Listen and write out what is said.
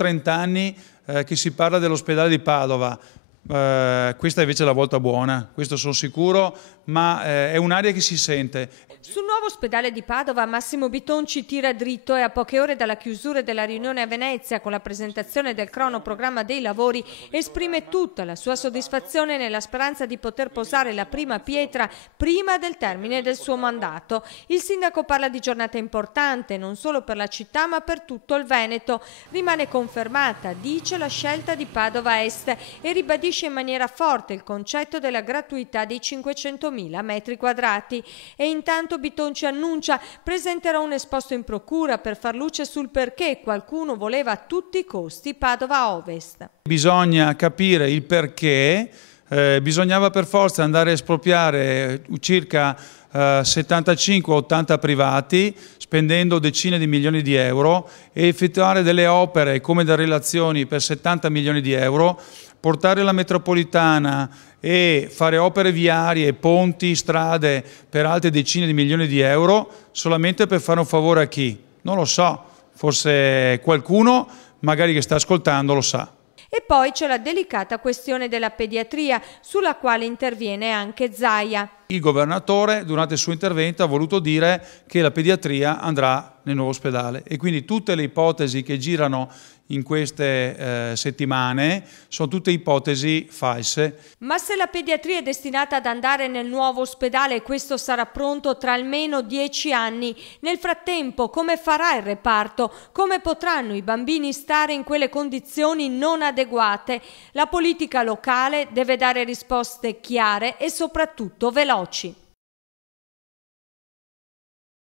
30 anni che si parla dell'ospedale di Padova. Questa invece è la volta buona, questo sono sicuro, ma è un'aria che si sente. Sul nuovo ospedale di Padova Massimo Bitonci tira dritto e a poche ore dalla chiusura della riunione a Venezia con la presentazione del cronoprogramma dei lavori esprime tutta la sua soddisfazione nella speranza di poter posare la prima pietra prima del termine del suo mandato. Il sindaco parla di giornata importante non solo per la città ma per tutto il Veneto. Rimane confermata, dice, la scelta di Padova Est e ribadisce in maniera forte il concetto della gratuità dei 500.000 metri quadrati. E intanto Bitonci annuncia presenterà un esposto in procura per far luce sul perché qualcuno voleva a tutti i costi Padova Ovest. Bisogna capire il perché, bisognava per forza andare a espropriare circa 75-80 privati spendendo decine di milioni di euro e effettuare delle opere come da relazioni per 70 milioni di euro, portare la metropolitana e fare opere viarie, ponti, strade per altre decine di milioni di euro solamente per fare un favore a chi? Non lo so, forse qualcuno magari che sta ascoltando lo sa. E poi c'è la delicata questione della pediatria, sulla quale interviene anche Zaia. Il governatore durante il suo intervento ha voluto dire che la pediatria andrà nel nuovo ospedale e quindi tutte le ipotesi che girano in queste settimane sono tutte ipotesi false. Ma se la pediatria è destinata ad andare nel nuovo ospedale, questo sarà pronto tra almeno 10 anni. Nel frattempo, come farà il reparto? Come potranno i bambini stare in quelle condizioni non adeguate? La politica locale deve dare risposte chiare e soprattutto veloci.